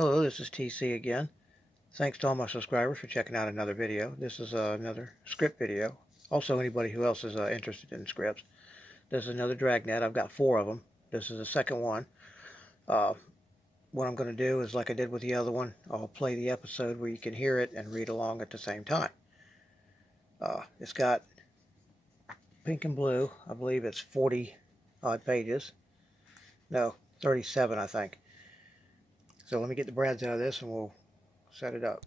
Hello, this is TC again. Thanks to all my subscribers for checking out another video. This is another script video. Also, anybody who else is interested in scripts. This is another Dragnet. I've got 4 of them. This is the second one. Uh, what I'm going to do is, like I did with the other one, I'll play the episode where you can hear it and read along at the same time. It's got pink and blue. I believe it's 40 odd pages. No, 37, I think. So let me get the brads out of this and we'll set it up.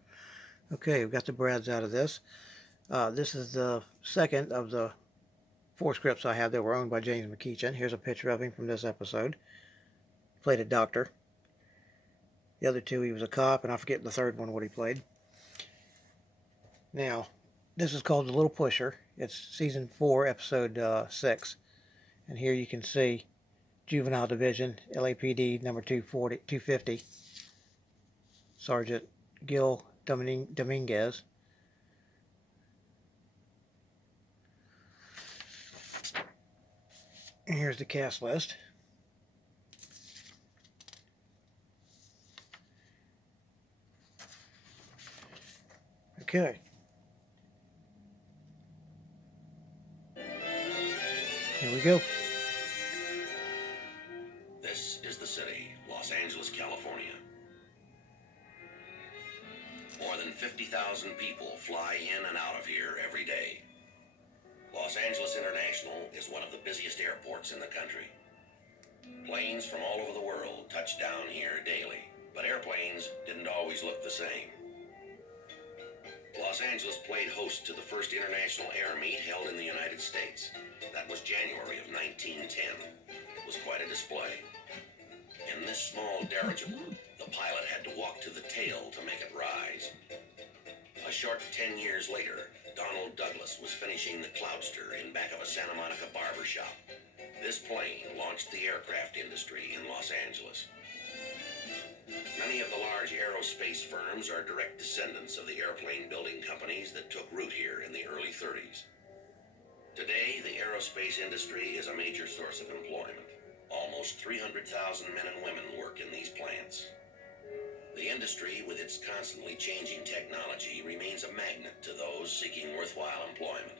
Okay, we've got the brads out of this. This is the second of the 4 scripts I have that were owned by James McKeechan. Here's a picture of him from this episode. He played a doctor. The other 2, he was a cop, and I forget the third one what he played. Now, this is called The Little Pusher. It's season 4, episode 6. And here you can see Juvenile Division, LAPD number 250, Sergeant Gil Dominguez. And here's the cast list. Okay. Here we go. This is the city, Los Angeles, California. More than 50,000 people fly in and out of here every day. Los Angeles International is one of the busiest airports in the country. Planes from all over the world touch down here daily, but airplanes didn't always look the same. Los Angeles played host to the first international air meet held in the United States. That was January of 1910. It was quite a display. In this small dirigible, the pilot had to walk to the tail to make it rise. A short 10 years later, Donald Douglas was finishing the Cloudster in back of a Santa Monica barber shop. This plane launched the aircraft industry in Los Angeles. Many of the large aerospace firms are direct descendants of the airplane building companies that took root here in the early 30s. Today, the aerospace industry is a major source of employment. Almost 300,000 men and women work in these plants. The industry, with its constantly changing technology, remains a magnet to those seeking worthwhile employment.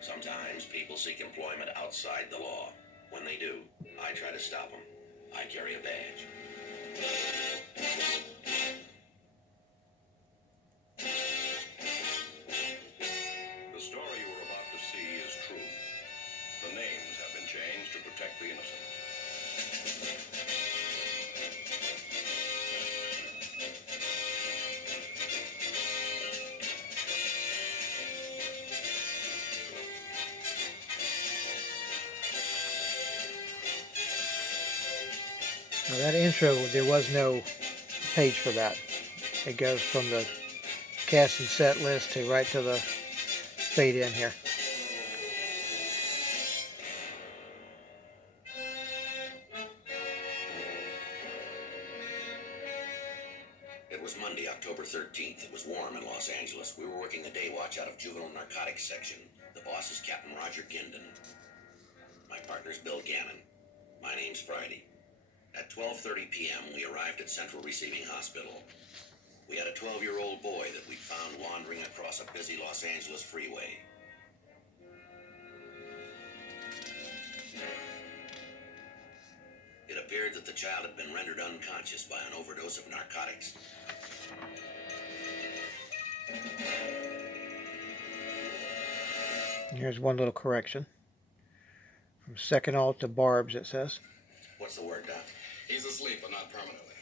Sometimes people seek employment outside the law. When they do, I try to stop them. I carry a badge. The story you are about to see is true. The names have been changed to protect the innocent. Now that intro, there was no page for that. It goes from the cast and set list to right to the fade in here. It was Monday, October 13th. It was warm in Los Angeles. We were working the day watch out of juvenile narcotics section. The boss is Captain Roger Gindon. My partner's Bill Gannon. My name's Friday. At 12:30 p.m., we arrived at Central Receiving Hospital. We had a 12-year-old boy that we'd found wandering across a busy Los Angeles freeway. It appeared that the child had been rendered unconscious by an overdose of narcotics. Here's one little correction. From second alt to barbs, it says. What's the word, Doc? He's asleep, but not permanently.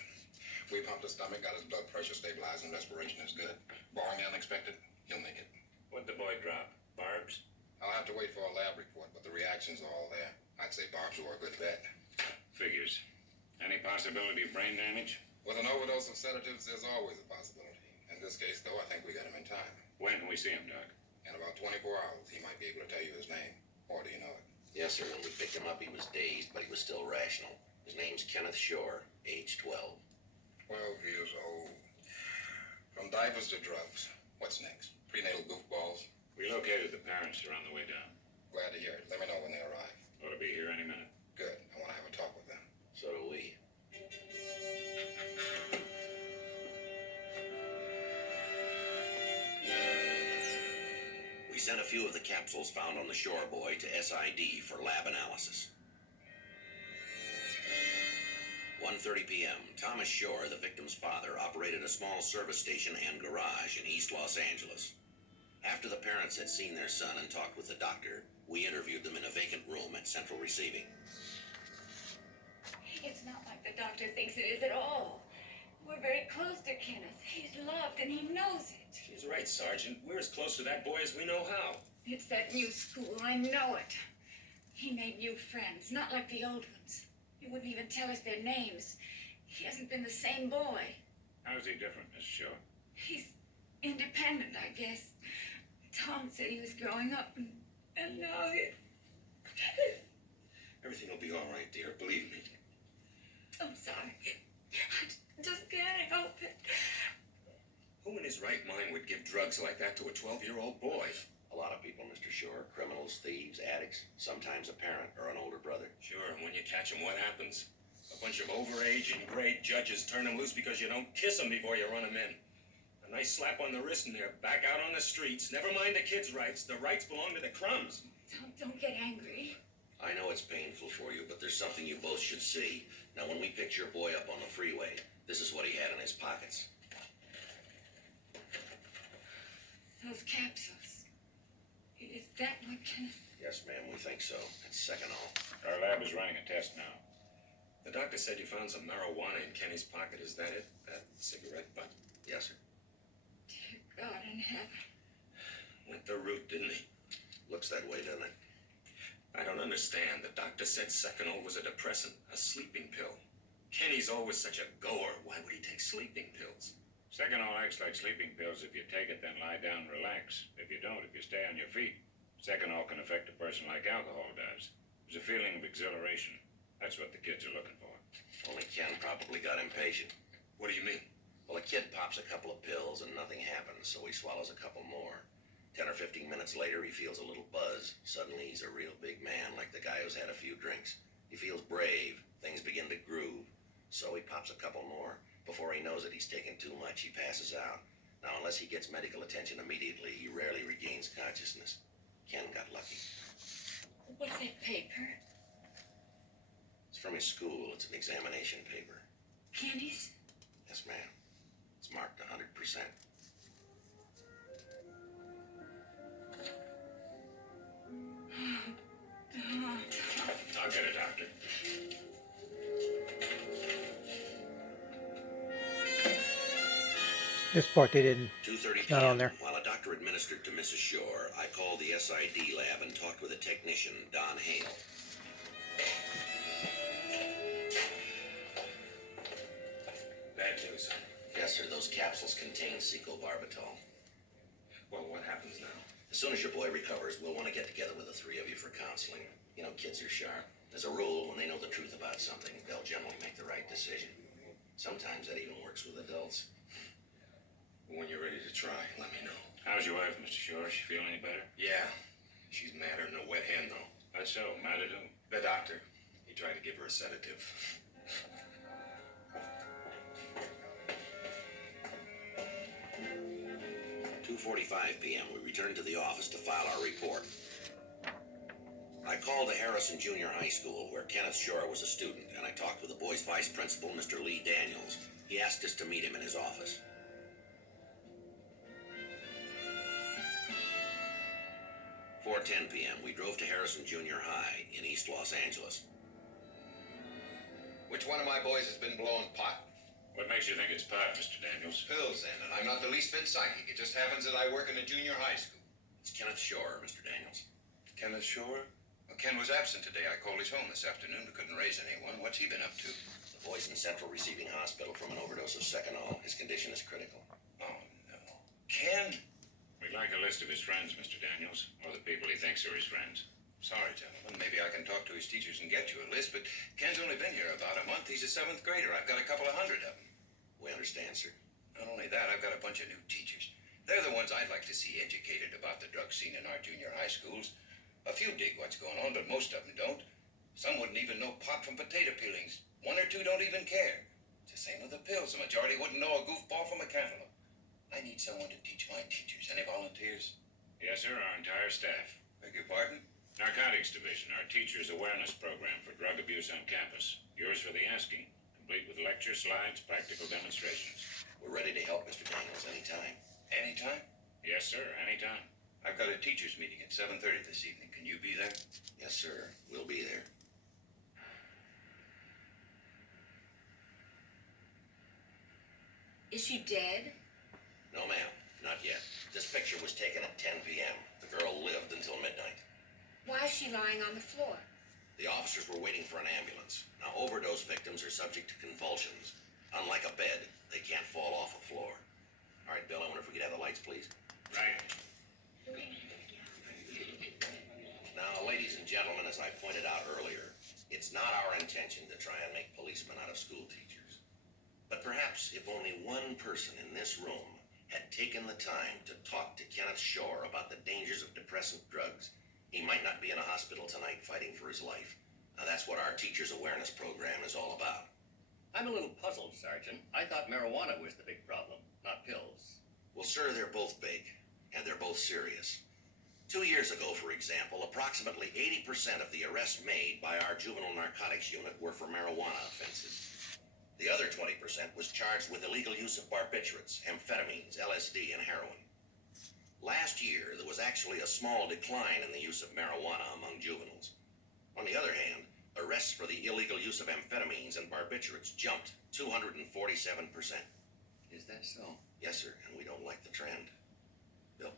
We pumped his stomach, got his blood pressure stabilized, and respiration is good. Barring the unexpected, he'll make it. What'd the boy drop? Barbs? I'll have to wait for a lab report, but the reactions are all there. I'd say barbs were a good bet. Figures. Any possibility of brain damage? With an overdose of sedatives, there's always a possibility. In this case, though, I think we got him in time. When can we see him, Doc? In about 24 hours, he might be able to tell you his name. Or do you know it? Yes, sir. When we picked him up, he was dazed, but he was still rational. His name's Kenneth Shore, age 12. 12 years old. From diapers to drugs. What's next? Prenatal goofballs? We located the parents. They're on the way down. Glad to hear it. Let me know when they arrive. Ought to be here any minute. Good. I want to have a talk with them. So do we. sent a few of the capsules found on the Shore boy to SID for lab analysis. 1:30 p.m. Thomas Shore, the victim's father, operated a small service station and garage in East Los Angeles. After the parents had seen their son and talked with the doctor, we interviewed them in a vacant room at Central Receiving. It's not like the doctor thinks it is at all. We're very close to Kenneth. He's loved and he knows it. She's right, Sergeant. We're as close to that boy as we know how. It's that new school. I know it. He made new friends, not like the old ones. He wouldn't even tell us their names. He hasn't been the same boy. How's he different, Miss Shaw? He's independent, I guess. Tom said he was growing up, and now he... Everything will be all right, dear. Believe me. I'm sorry. I just can't help it. Who in his right mind would give drugs like that to a 12-year-old boy? A lot of people, Mr. Shore. Criminals, thieves, addicts, sometimes a parent or an older brother. Sure, and when you catch him, what happens? A bunch of overage and grade judges turn him loose because you don't kiss him before you run him in. A nice slap on the wrist and they're back out on the streets. Never mind the kids' rights. The rights belong to the crumbs. Don't get angry. I know it's painful for you, but there's something you both should see. Now, when we picked your boy up on the freeway, this is what he had in his pockets. Those capsules. Is that what Kenneth... Yes, ma'am, we think so. It's second all. Our lab is running a test now. The doctor said you found some marijuana in Kenny's pocket. Is that it? That cigarette butt? Yes, sir. Dear God in heaven. Went the route, didn't he? Looks that way, doesn't it? I don't understand. The doctor said Seconal was a depressant, a sleeping pill. Kenny's always such a goer. Why would he take sleeping pills? Seconal acts like sleeping pills. If you take it, then lie down and relax. If you don't, if you stay on your feet. Seconal can affect a person like alcohol does. There's a feeling of exhilaration. That's what the kids are looking for. Only Ken probably got impatient. What do you mean? Well, a kid pops a couple of pills and nothing happens, so he swallows a couple more. 10 or 15 minutes later, he feels a little buzz. Suddenly, he's a real big man, like the guy who's had a few drinks. He feels brave. Things begin to groove. So he pops a couple more. Before he knows it, he's taken too much. He passes out. Now, unless he gets medical attention immediately, he rarely regains consciousness. Ken got lucky. What's that paper? It's from his school. It's an examination paper. Kenny's? Yes, ma'am. It's marked 100%. I'll get a doctor. This part they didn't. 2:30 Not p.m. on there. While a doctor administered to Mrs. Shore, I called the SID lab and talked with a technician, Don Hale. Bad news, huh? Yes, sir, those capsules contain secobarbital. Well, what happens now? As soon as your boy recovers, we'll want to get together with the three of you for counseling. You know, kids are sharp. As a rule, when they know the truth about something, they'll generally make the right decision. Sometimes that even works with adults. When you're ready to try, let me know. How's your wife, Mr. Shore? She feel any better? Yeah. She's madder than a wet hen, though. That's so. Mad at who? The doctor. He tried to give her a sedative. "2:45 p.m. We returned to the office to file our report. I called the Harrison Junior High School, where Kenneth Shore was a student, and I talked with the boy's vice principal, Mr. Lee Daniels. He asked us to meet him in his office. 4:10 p.m. We drove to Harrison Junior High in East Los Angeles. Which one of my boys has been blowing pot? What makes you think it's pot, Mr. Daniels? Pills, then, and I'm not the least bit psychic. It just happens that I work in a junior high school. It's Kenneth Shore, Mr. Daniels. Kenneth Shore? Well, Ken was absent today. I called his home this afternoon, but couldn't raise anyone. What's he been up to? The boy's in Central Receiving Hospital from an overdose of Seconal. His condition is critical. Oh, no. Ken? We'd like a list of his friends, Mr. Daniels, or the people he thinks are his friends. Sorry, gentlemen. Maybe I can talk to his teachers and get you a list, but Ken's only been here about a month. He's a 7th grader. I've got a couple of hundred of them. We understand, sir. Not only that, I've got a bunch of new teachers. They're the ones I'd like to see educated about the drug scene in our junior high schools. A few dig what's going on, but most of them don't. Some wouldn't even know pot from potato peelings. 1 or 2 don't even care. It's the same with the pills. The majority wouldn't know a goofball from a cantaloupe. I need someone to teach my teachers. Any volunteers? Yes, sir, our entire staff. Beg your pardon? Narcotics Division, our teacher's awareness program for drug abuse on campus. Yours for the asking, complete with lecture slides, practical demonstrations. We're ready to help, Mr. Daniels, anytime. Anytime? Yes, sir, anytime. I've got a teacher's meeting at 7:30 this evening. Can you be there? Yes, sir. We'll be there. Is she dead? No, ma'am. Not yet. This picture was taken at 10 p.m. The girl lived until midnight. Why is she lying on the floor? The officers were waiting for an ambulance. Now, overdose victims are subject to convulsions. Unlike a bed, they can't fall off a floor. All right, Bill, I wonder if we could have the lights, please. Right. Now, ladies and gentlemen, as I pointed out earlier, it's not our intention to try and make policemen out of school teachers. But perhaps if only one person in this room had taken the time to talk to Kenneth Shore about the dangers of depressant drugs, he might not be in a hospital tonight fighting for his life. Now, that's what our Teachers Awareness Program is all about. I'm a little puzzled, Sergeant. I thought marijuana was the big problem, not pills. Well, sir, they're both big, and they're both serious. 2 years ago, for example, approximately 80% of the arrests made by our juvenile narcotics unit were for marijuana offenses. The other 20% was charged with illegal use of barbiturates, amphetamines, LSD, and heroin. Last year, there was actually a small decline in the use of marijuana among juveniles. On the other hand, arrests for the illegal use of amphetamines and barbiturates jumped 247%. Is that so? Yes, sir, and we don't like the trend. Bill?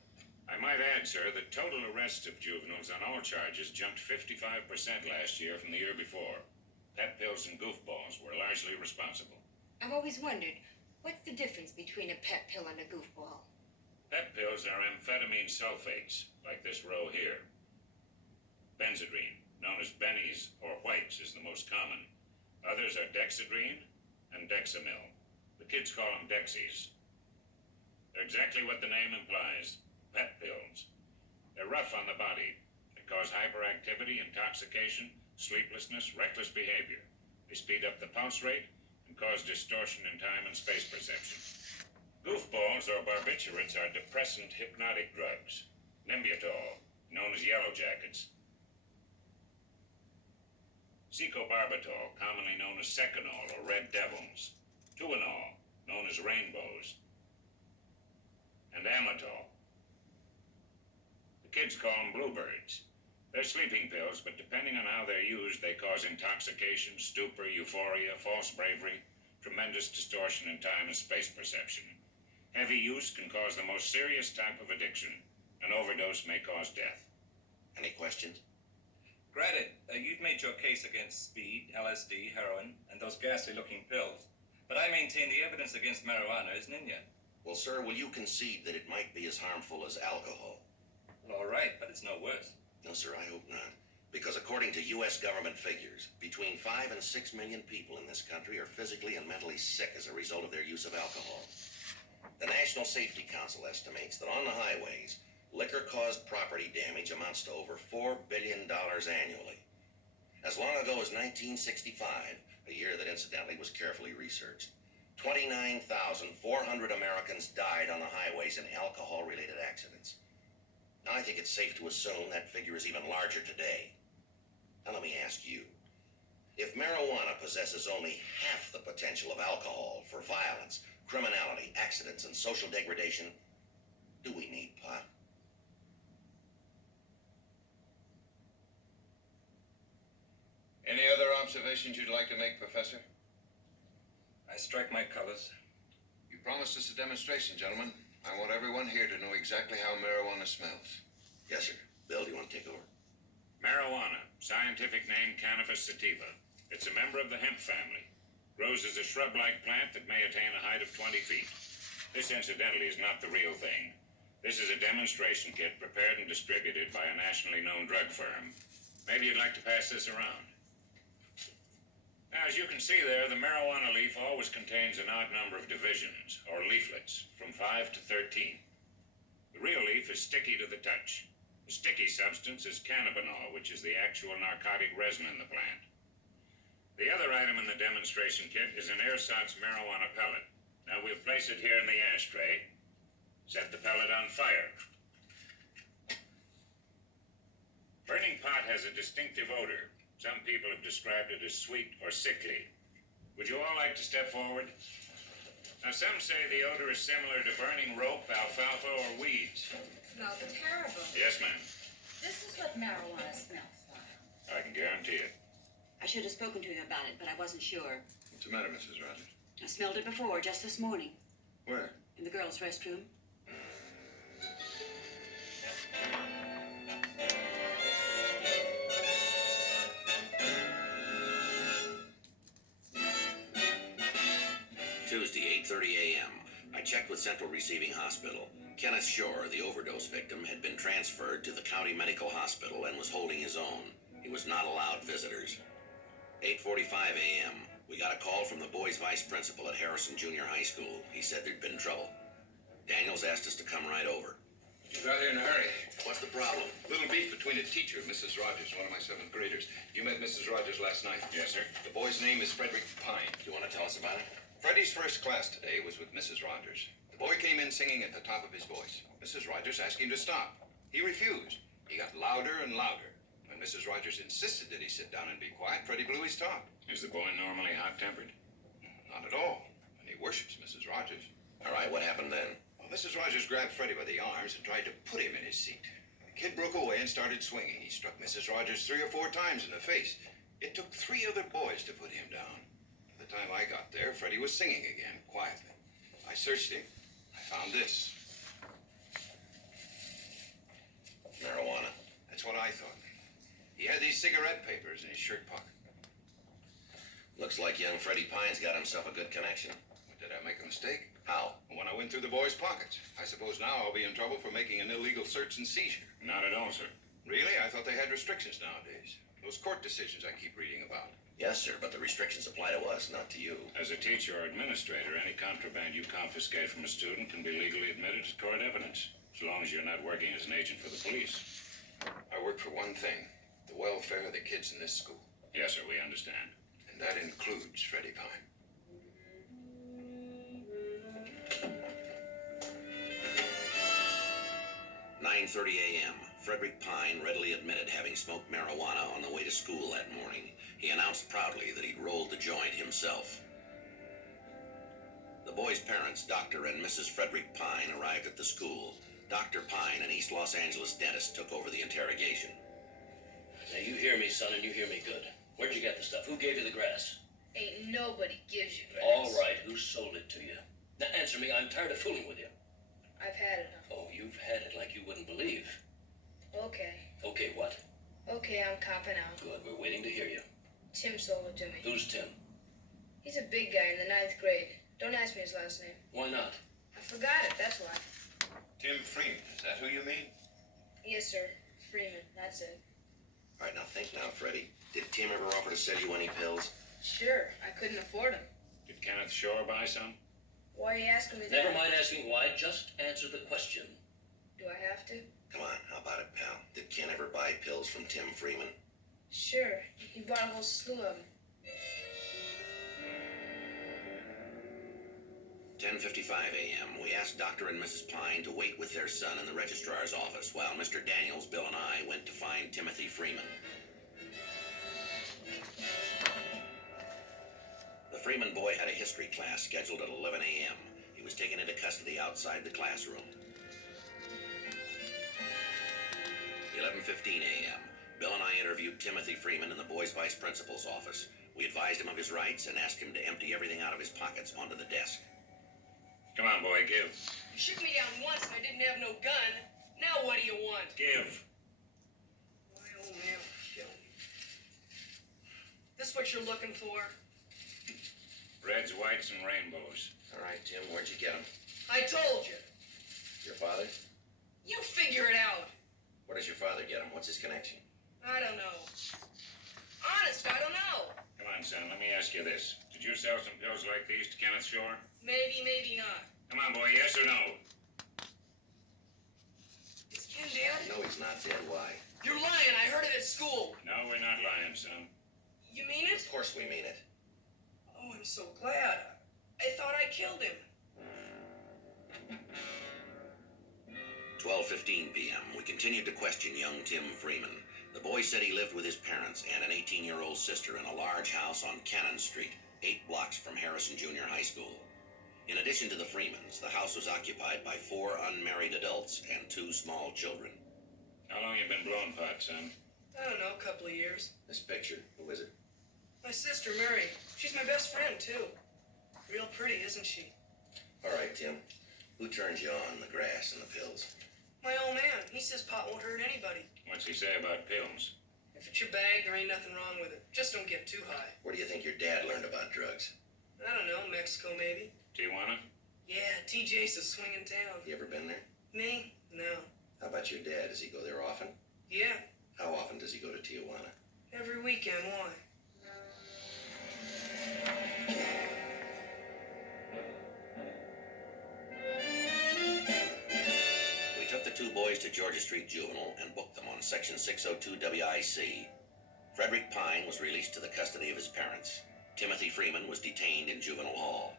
I might add, sir, that total arrests of juveniles on all charges jumped 55% last year from the year before. Pet pills and goofballs were largely responsible. I've always wondered, what's the difference between a pet pill and a goofball? Pet pills are amphetamine sulfates, like this row here. Benzedrine, known as bennies or whites, is the most common. Others are dexedrine and dexamyl. The kids call them dexies. They're exactly what the name implies, pet pills. They're rough on the body. They cause hyperactivity, intoxication, sleeplessness, reckless behavior. They speed up the pulse rate and cause distortion in time and space perception. Goofballs or barbiturates are depressant hypnotic drugs. Nimbutal, known as yellow jackets. Secobarbital, commonly known as seconal or red devils. Tuinol, known as rainbows. And amatol. The kids call them bluebirds. They're sleeping pills, but depending on how they're used, they cause intoxication, stupor, euphoria, false bravery, tremendous distortion in time and space perception. Heavy use can cause the most serious type of addiction. An overdose may cause death. Any questions? Granted, you've made your case against speed, LSD, heroin, and those ghastly-looking pills. But I maintain the evidence against marijuana isn't in yet. Well, sir, will you concede that it might be as harmful as alcohol? Well, all right, but it's no worse. No, sir, I hope not. Because according to U.S. government figures, between 5 and 6 million people in this country are physically and mentally sick as a result of their use of alcohol. The National Safety Council estimates that on the highways, liquor-caused property damage amounts to over $4 billion annually. As long ago as 1965, a year that incidentally was carefully researched, 29,400 Americans died on the highways in alcohol-related accidents. Now, I think it's safe to assume that figure is even larger today. Now, let me ask you, if marijuana possesses only half the potential of alcohol for violence, criminality, accidents, and social degradation, do we need pot? Any other observations you'd like to make, Professor? I strike my colors. You promised us a demonstration, gentlemen. I want everyone here to know exactly how marijuana smells. Yes, sir. Bill, do you want to take over? Marijuana, scientific name Cannabis sativa. It's a member of the hemp family. Grows as a shrub-like plant that may attain a height of 20 feet. This, incidentally, is not the real thing. This is a demonstration kit prepared and distributed by a nationally known drug firm. Maybe you'd like to pass this around. Now, as you can see there, the marijuana leaf always contains an odd number of divisions, or leaflets, from 5 to 13. The real leaf is sticky to the touch. The sticky substance is cannabinol, which is the actual narcotic resin in the plant. The other item in the demonstration kit is an ersatz marijuana pellet. Now we'll place it here in the ashtray. Set the pellet on fire. Burning pot has a distinctive odor. Some people have described it as sweet or sickly. Would you all like to step forward? Now, some say the odor is similar to burning rope, alfalfa, or weeds. Smells terrible. Yes, ma'am. This is what marijuana smells like. I can guarantee it. I should have spoken to you about it, but I wasn't sure. What's the matter, Mrs. Rogers? I smelled it before, just this morning, Where? in the girls' restroom. Tuesday, 8:30 a.m. I checked with Central Receiving Hospital. Kenneth Shore, the overdose victim, had been transferred to the county medical hospital and was holding his own. He was not allowed visitors. 8:45 a.m. We got a call from the boys' vice principal at Harrison Junior High School. He said there'd been trouble. Daniels asked us to come right over. You got here in a hurry. What's the problem? Little beef between a teacher, Mrs. Rogers, one of my 7th graders. You met Mrs. Rogers last night. Yes, sir. The boy's name is Frederick Pine. Do you want to tell us about it? Freddie's first class today was with Mrs. Rogers. The boy came in singing at the top of his voice. Mrs. Rogers asked him to stop. He refused. He got louder and louder. When Mrs. Rogers insisted that he sit down and be quiet, Freddie blew his top. Is the boy normally hot-tempered? Not at all. And he worships Mrs. Rogers. All right, what happened then? Well, Mrs. Rogers grabbed Freddie by the arms and tried to put him in his seat. The kid broke away and started swinging. He struck Mrs. Rogers 3 or 4 times in the face. It took 3 other boys to put him down. By the time I got there, Freddie was singing again, quietly. I searched him. I found this. Marijuana. That's what I thought. He had these cigarette papers in his shirt pocket. Looks like young Freddie Pine's got himself a good connection. Did I make a mistake? How? When I went through the boys' pockets. I suppose now I'll be in trouble for making an illegal search and seizure. Not at all, sir. Really? I thought they had restrictions nowadays. Those court decisions I keep reading about. Yes, sir, but the restrictions apply to us, not to you. As a teacher or administrator, any contraband you confiscate from a student can be legally admitted as court evidence, as long as you're not working as an agent for the police. I work for one thing, the welfare of the kids in this school. Yes, sir, we understand. And that includes Freddie Pine. "9:30 a.m. Frederick Pine readily admitted having smoked marijuana on the way to school that morning. He announced proudly that he'd rolled the joint himself. The boy's parents, Dr. and Mrs. Frederick Pine, arrived at the school. Dr. Pine, an East Los Angeles dentist, took over the interrogation. Now you hear me, son, and you hear me good. Where'd you get the stuff? Who gave you the grass? Ain't nobody gives you grass. All right, who sold it to you? Now answer me, I'm tired of fooling with you. I've had it. Oh, you've had it like you wouldn't believe. Okay. Okay, what? Okay, I'm copping out. Good, we're waiting to hear you. Tim sold it to me. Who's Tim? He's a big guy in the 9th grade. Don't ask me his last name. Why not? I forgot it, that's why. Tim Freeman, is that who you mean? Yes, sir. Freeman, that's it. All right, now think now, Freddie. Did Tim ever offer to sell you any pills? Sure, I couldn't afford them. Did Kenneth Shore buy some? Why are you asking me that? Never mind asking why, just answer the question. Do I have to? Come on, how about it, pal? Did Ken ever buy pills from Tim Freeman? Sure. He bought a whole slew of them. 10:55 a.m. We asked Dr. and Mrs. Pine to wait with their son in the registrar's office while Mr. Daniels, Bill, and I went to find Timothy Freeman. The Freeman boy had a history class scheduled at 11 a.m. He was taken into custody outside the classroom. 11:15 a.m. Bill and I interviewed Timothy Freeman in the boys' vice principal's office. We advised him of his rights and asked him to empty everything out of his pockets onto the desk. Come on, boy, give. You shook me down once and I didn't have no gun. Now what do you want? Give. My old man will kill me. This what you're looking for? Reds, whites, and rainbows. All right, Tim, where'd you get him? I told you. Your father? You figure it out. Where does your father get him? What's his connection? I don't know. Honest, I don't know. Come on, son, let me ask you this. Did you sell some pills like these to Kenneth Shore? Maybe, maybe not. Come on, boy, yes or no? Is Ken dead? No, he's not dead. Why? You're lying. I heard it at school. No, we're not lying, son. You mean it? Of course we mean it. Oh, I'm so glad. I thought I killed him. 12:15 p.m. We continued to question young Tim Freeman. The boy said he lived with his parents and an 18-year-old sister in a large house on Cannon Street, 8 blocks from Harrison Junior High School. In addition to the Freemans, the house was occupied by 4 unmarried adults and 2 small children. How long you been blowing pot, son? I don't know, a couple of years. This picture, who is it? My sister, Mary. She's my best friend, too. Real pretty, isn't she? All right, Tim. Who turns you on, the grass and the pills? My old man. He says pot won't hurt anybody. What's he say about pills? If it's your bag, there ain't nothing wrong with it. Just don't get too high. Where do you think your dad learned about drugs? I don't know, Mexico maybe. Tijuana? Yeah, TJ's a swinging town. You ever been there? Me? No. How about your dad? Does he go there often? Yeah, How often does he go to Tijuana? every weekend. Why? We took the 2 boys to Georgia Street Juvenile and booked them on Section 602 WIC. Frederick Pine was released to the custody of his parents. Timothy Freeman was detained in Juvenile Hall.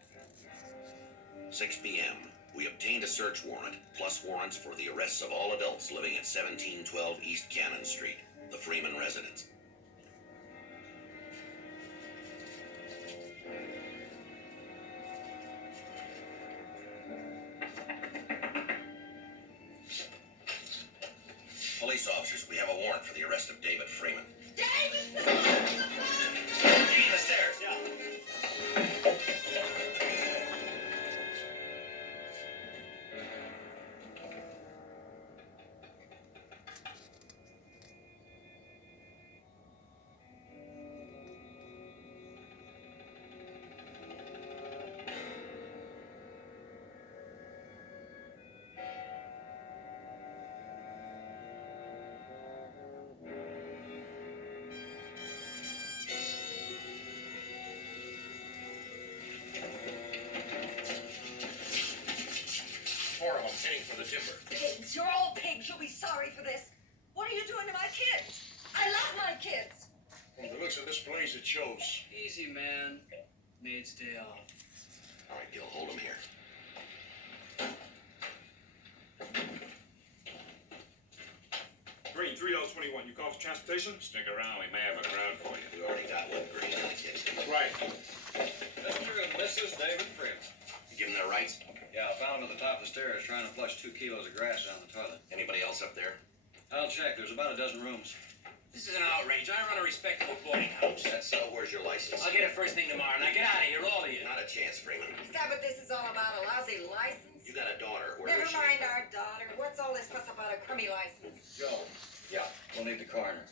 6 p.m. We obtained a search warrant, plus warrants for the arrests of all adults living at 1712 East Cannon Street, the Freeman residence. Police officers, we have a warrant for the arrest of David Freeman. David! Gee, the stairs, yeah. Four of them heading for the timber. Pigs, you're all pigs. You'll be sorry for this. What are you doing to my kids? I love my kids. From the looks of this place, it shows. Easy, man. Maid's day off. All right, Gil, hold him here. Green, $3.21. You call for transportation? Stick around, we may have a crowd for you. We already got one green in the kitchen. Right. Mr. and Mrs. David Fritz. You give them their rights? Yeah, I found them at the top of the stairs trying to flush 2 kilos of grass down the toilet. Anybody else up there? I'll check. There's about a dozen rooms. This is an outrage. I run a respectable boarding house. That's so. Where's your license? I'll get it first thing tomorrow. Now get out of here, all of you. Not a chance, Freeman. Is that what this is all about? A lousy license? You got a daughter. Where Never is she? mind our daughter. What's all this fuss about a crummy license? Joe. Yeah, we'll need the coroner.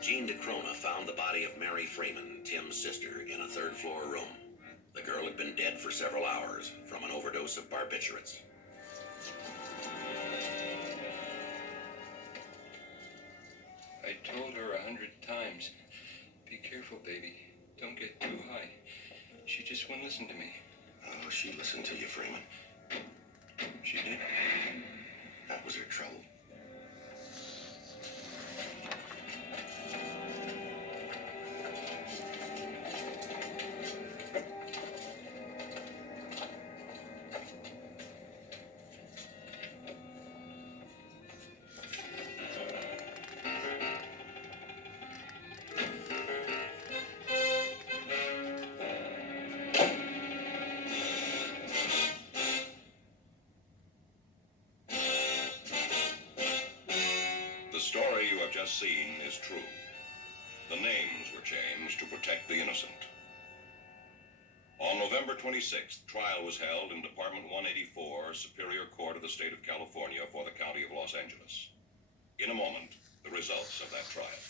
Jean DeCrona found the body of Mary Freeman, Tim's sister, in a third-floor room. The girl had been dead for several hours from an overdose of barbiturates. I told her 100 times, be careful, baby. Don't get too high. She just wouldn't listen to me. Oh, she listened to you, Freeman. She did. That was her trouble. The story you have just seen is true. The names were changed to protect the innocent. On November 26th, trial was held in Department 184, Superior Court of the State of California for the County of Los Angeles. In a moment, the results of that trial.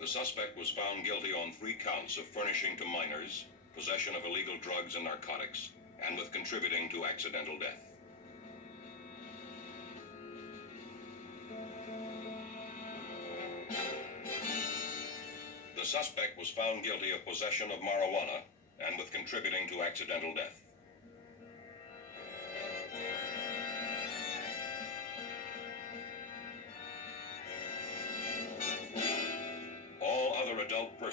The suspect was found guilty on 3 counts of furnishing to minors, possession of illegal drugs and narcotics, and with contributing to accidental death. The suspect was found guilty of possession of marijuana and with contributing to accidental death.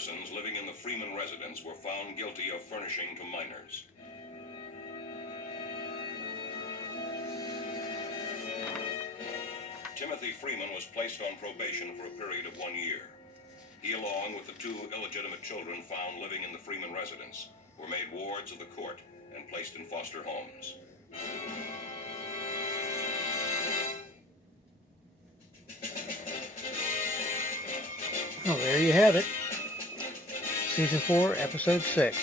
persons living in the Freeman residence were found guilty of furnishing to minors. Timothy Freeman was placed on probation for a period of 1 year. He, along with the 2 illegitimate children found living in the Freeman residence, were made wards of the court and placed in foster homes. Well, there you have it. Season 4, Episode 6.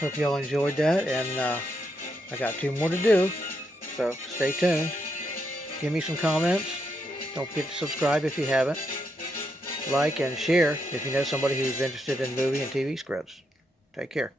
Hope y'all enjoyed that, and I got 2 more to do, so stay tuned. Give me some comments. Don't forget to subscribe if you haven't. Like and share if you know somebody who's interested in movie and TV scripts. Take care.